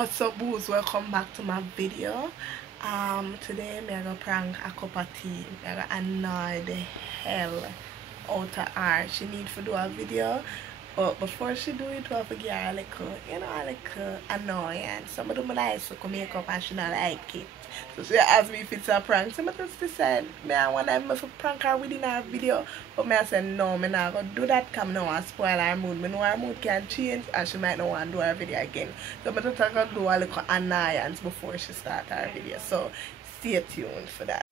What's up, boos? Welcome back to my video. Today I'm gonna prank a cup of tea. I'm gonna annoy the hell out of her. She need to do a video, but before she do it, we have to give her a little annoyance. Some of them like to make up and she not like it. So she asked me if it's a prank. So I just said, I want to prank her within her video. But I said, no, I'm not going to do that because I don't want to spoil her mood. I know her mood can change and she might not want to do her video again. So I'm just going to do a little annoyance before she starts her video. So stay tuned for that.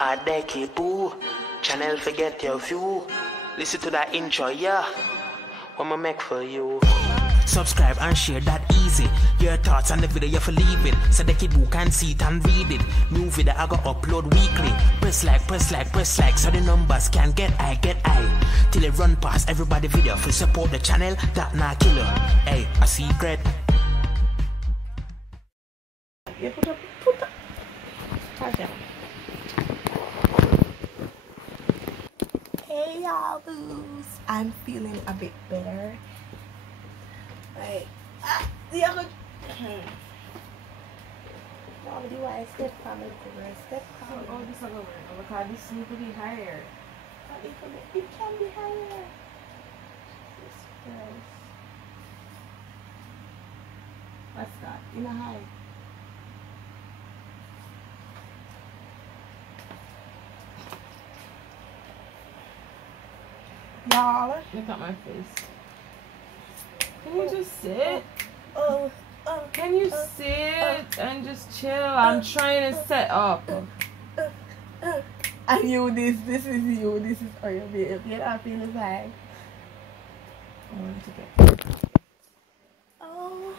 Dekiboo, channel forget your view. Listen to that intro, yeah. What I make for you. Subscribe and share that easy. Your thoughts on the video you for leave it. So Dekiboo can see it and read it. New video I go upload weekly. Press like so the numbers can get high. Till it run past everybody video. For support the channel, that not killer. Hey, a secret. Yeah, put up. Okay. Hey y'all boos. I'm feeling a bit better. Like, yeah, but no, do I step on it? Step on. Oh, this is over. Because this needs to be higher. It can be higher. Jesus Christ. What's that? In a high. Y'all, look at my face. Can you just sit? Can you sit and just chill? I'm trying to set up. And you, this is you. This is all your baby. Get up in the bag. I want to get. Oh.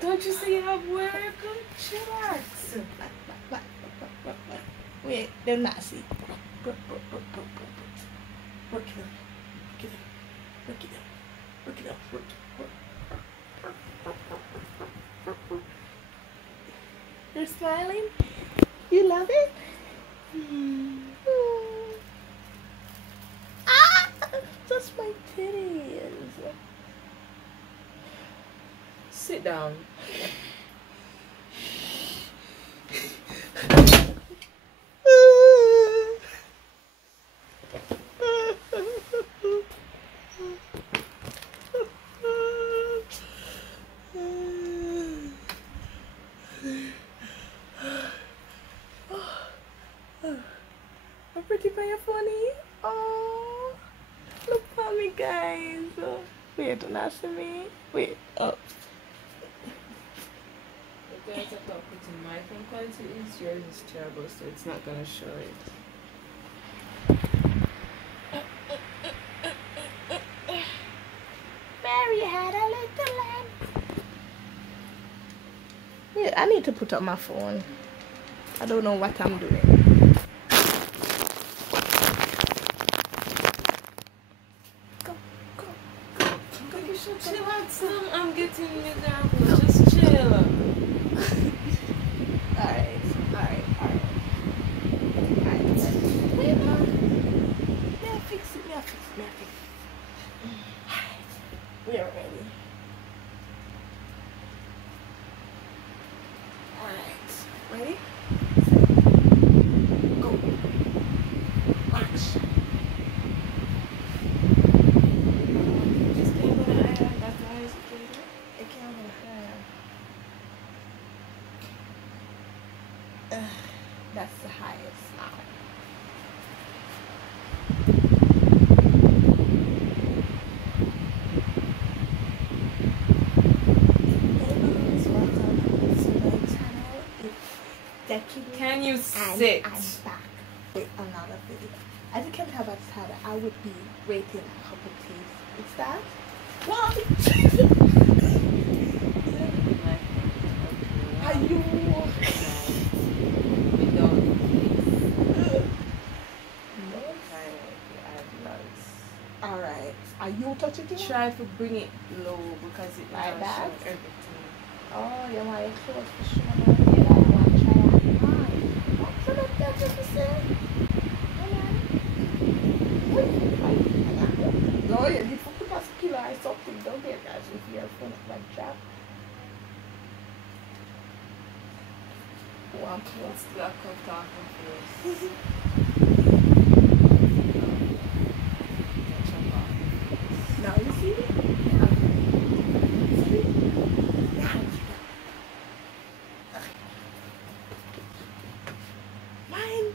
Don't you see you have work? Chillax. Wait, they're not see. Look it up. You're smiling? You love it? Ah! Just my titties. Sit down. I'm pretty funny. Oh, look at me, guys. Wait, don't ask me. Wait, oh. The guys are talking to my phone quality is yours is terrible, so it's not gonna show it. Mary had a little lamb. Wait, I need to put up my phone. I don't know what I'm doing. Chill out, son. I'm getting miserable. Just chill. Alright. Wait, Mom. May I fix it? Alright. We are ready. Alright. Ready? Go. March. That's the highest now. Welcome to my channel. It's Dekiboo. Can you And sit? I'm back with another video. As you can tell by the title, I would be rating a cup of tea. It's that? What? Are you? Alright. Are you touching it? Try to bring it low because it Like might that? show everything. Oh, you want it close to show me? Yeah, I want to try that. What's up, that's what you said? No, you need to put a killer or something. Don't get that if you're your phone like drop. One What's the cup talking face? Now you see it? Now mine.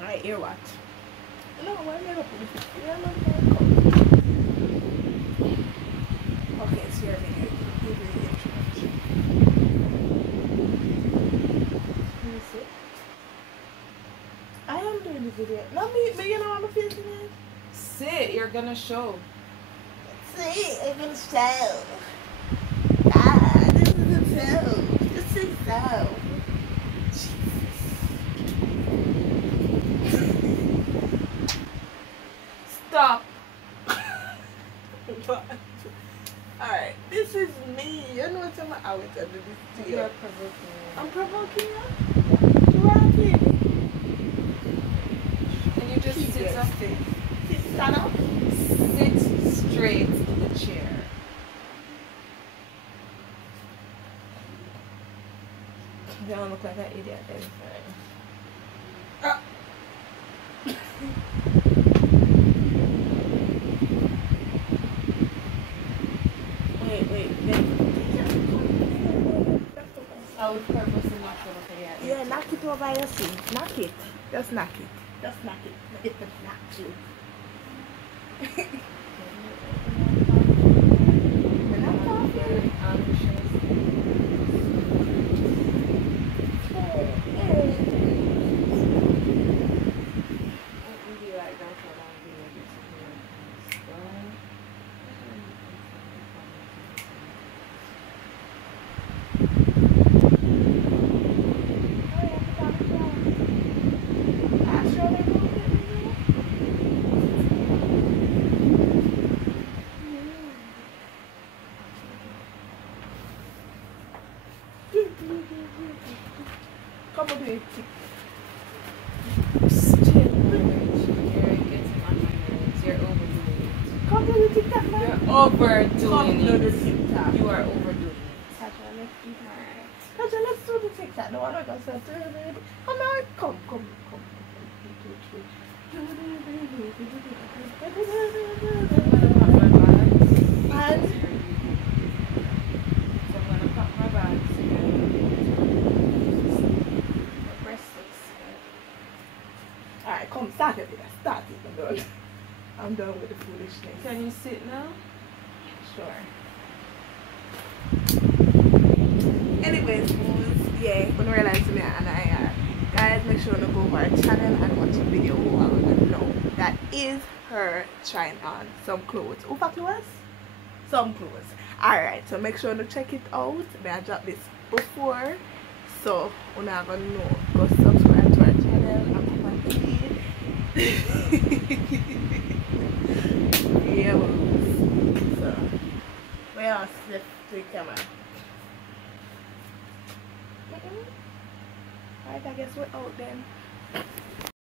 Alright, ear watch. No, why not open it? You're not very cold. Okay, so you're going to give me the introduction. Can you sit? I am doing the video. No, me, you know what I'm facing it? Sit, you're gonna show. See, I'm gonna show. Ah, this is a show. This is show. Stop. Alright, this is me. You know what I'm out to do this to you. You're provoking. I'm provoking you? You're provoking. Can you just sit up? Stand up. Sit straight in the chair. You don't look like an idiot then. Wait. I would purposely not to look at it. Yeah, knock it over your seat. Knock it. Just knock it. Just knock it. It will knock you. You're not talking. Come on, do it. Still, you're getting on my nerves. You're overdoing it. Come do the TikTok, man. You're overdoing Come do the it. TikTok. You are overdoing it. Tasha, let's do Tasha, let's do the TikTok. No, I'm not gonna say it. Come on, come. And So I'm gonna pack my bags again. alright, come, start it. I'm done with the foolishness. Can you sit now? Sure. Anyways, yeah, when we realize me and I are. Guys, make sure to go to our channel and watch the video who are gonna know that is her trying on some clothes. Who for clothes? Some clothes. Alright, so make sure to check it out. I dropped this before. So we're not gonna know. Go subscribe to our channel and comment. Yeah, so where else left the camera? Alright, I guess we're out then.